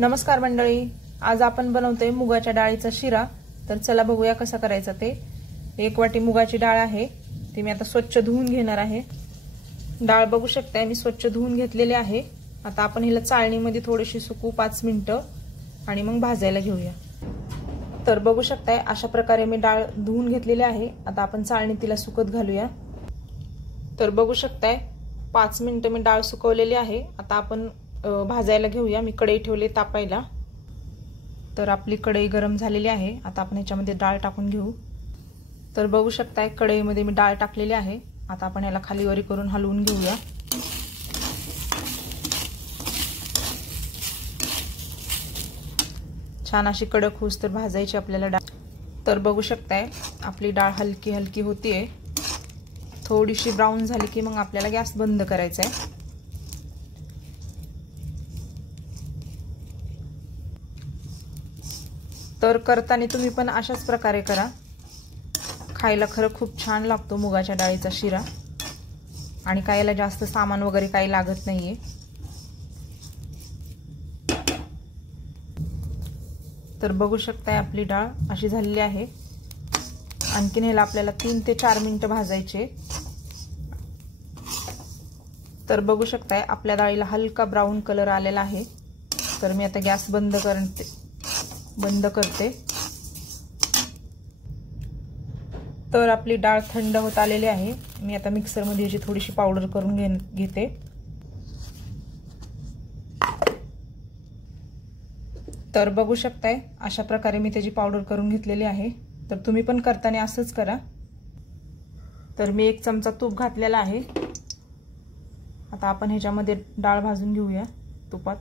नमस्कार मंडळी, आज आपण बनवतोय मुगाच्या डाळीचा शिरा। तर चला बघूया कसा करायचा ते। 1 वाटी मुगाची डाळ आहे, ती मी आता स्वच्छ धुवून घेणार आहे। डाळ बघू शकताय मी स्वच्छ धुवून घेतलेली आहे। आता आपण हिला चाळणीमध्ये थोडीशी सुकू 5 मिनिटं आणि मग भाजायला घेऊया। तर बघू शकताय अशा प्रकारे मी डाळ धुवून घेतलेली आहे। आता आपण चाळणीत तिला सुकत घालूया। तर बघू शकताय 5 मिनिटं मी डाळ सुकवलेली आहे। आता आपण भाजायला घेऊया। मी कढई ठेवली तापायला। तर आपली कढई गरम झालेली आहे। आता आपण ह्याच्यामध्ये डाळ टाकून घेऊ। तर बघू शकताय कढईमध्ये मी डाळ टाकलेली आहे। आता आपण याला खाली वरी करून हलवून घेऊया। छान अशी कडक होऊस तर भाजायची आपल्याला डाळ। तर बघू शकताय आपली डाळ हलकी हलकी होतीये। थोडीशी ब्राऊन झाली की मग आपल्याला गॅस बंद करायचा आहे। तर करताना तुम्ही पण अशाच प्रकारे करा। खायला खरं खूप छान लागतो मुगाच्या डाळीचा शिरा आणि खायला जास्त सामान वगैरे काही लागत नाहीये। तर बघू शकताय आपली डाळ अशी झालेली आहे। आणखीन ह्याला आपल्याला 3 ते 4 मिनिटं भाजायचे। तर बघू शकताय आपल्या डाळीला हलका ब्राऊन कलर आलेला आहे। तर मी आता गॅस बंद करते। तर आपली डाळ थंड होत आलेली आहे। मी आता मिक्सर मध्ये याची थोडीशी पावडर करून घेते। तर बघू शकताय अशा प्रकारे मी त्याची पावडर करून घेतलेली आहे। तर तुम्ही पण करताना असंच करा। तर मी 1 चमचा तूप घातलेला आहे। आता आपण ह्याच्यामध्ये डाळ भाजून घेऊया तुपात।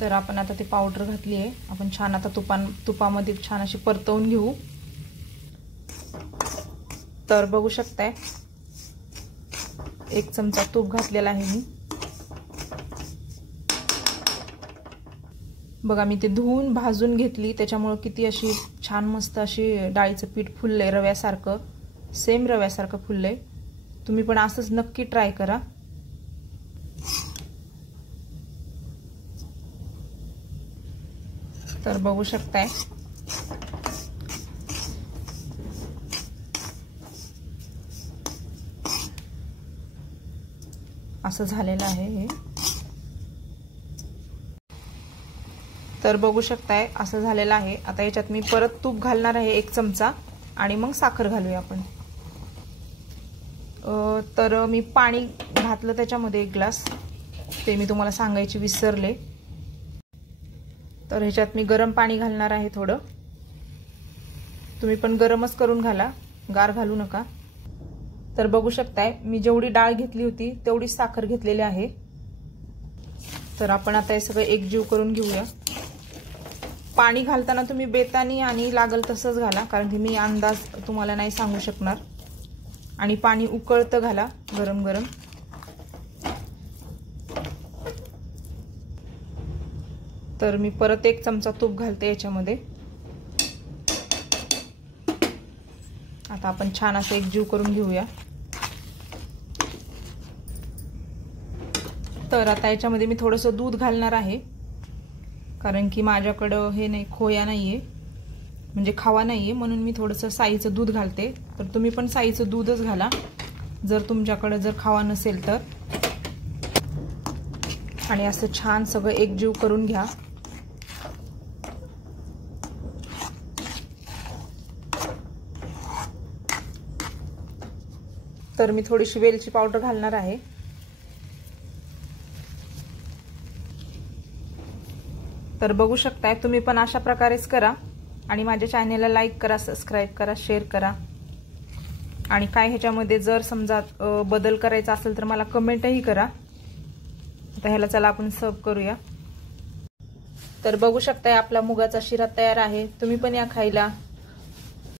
तर आपण आता ती पावडर घातली आहे। आपण छान आता तुपामध्ये छान अशी परतवून घेऊ। तर बघू शकताय 1 चमचा तूप घातलेला आहे मी। बघा मी ते धुवून भाजून घेतली, त्याच्यामुळे किती अशी छान मस्त अशी डाळीचं पीठ फुललंय रव्यासारखं, सेम रव्यासारखं फुललंय। तुम्ही पण असंच नक्की ट्राय करा। तर बघू शकताय असं झालेलं आहे हे। तर बघू शकताय असं झालेलं आहे। आता याच्यात मी परत तूप घालणार आहे 1 चमचा आणि मग साखर घालूया आपण। तर मी पाणी घातलं त्याच्यामध्ये 1 ग्लास, ते मी तुम्हाला सांगायचे विसरले। तर ह्याच्यात मी गरम पाणी घालणार आहे थोडं। तुम्ही पण गरमच करून घाला, गार घालू नका। तर बघू शकताय मी जेवढी डाळ घेतली होती तेवढी साखर घेतलेली आहे। तर आपण आता हे सगळं एकजीव करून घेऊया। पाणी घालताना तुम्ही बेतानी आणि लागल तसंच घाला, कारण की मी अंदाज तुम्हाला नाही सांगू शकणार। आणि पाणी उकळतं घाला गरम गरम। तर मी परत 1 चमचा तूप घालते याच्यामध्ये। आता आपण छान असं एकजीव करून घेऊया। तर आता याच्यामध्ये मी थोडंसं दूध घालणार आहे, कारण की माझ्याकडं हे नाही, खोया नाहीये, म्हणजे खावा नाहीये, म्हणून मी थोडंसं साईचं दूध घालते। तर तुम्ही पण साईचं दूधच घाला जर तुमच्याकडे जर खावा नसेल तर। आणि असं छान सगळं एकजीव करून घ्या। तर मी थोडीशी वेलची पावडर घालणार आहे। तर बघू शकताय तुम्ही पण अशा प्रकारेच करा आणि माझ्या चॅनलला लाईक करा, सबस्क्राइब करा, शेअर करा। आणि काय ह्याच्यामध्ये जर समजा बदल करायचा असेल तर मला कमेंटही करा। आता ह्याला चला आपण सर्व करूया। तर बघू शकताय आपला मुगाचा शिरा तयार आहे। तुम्ही पण या खायला।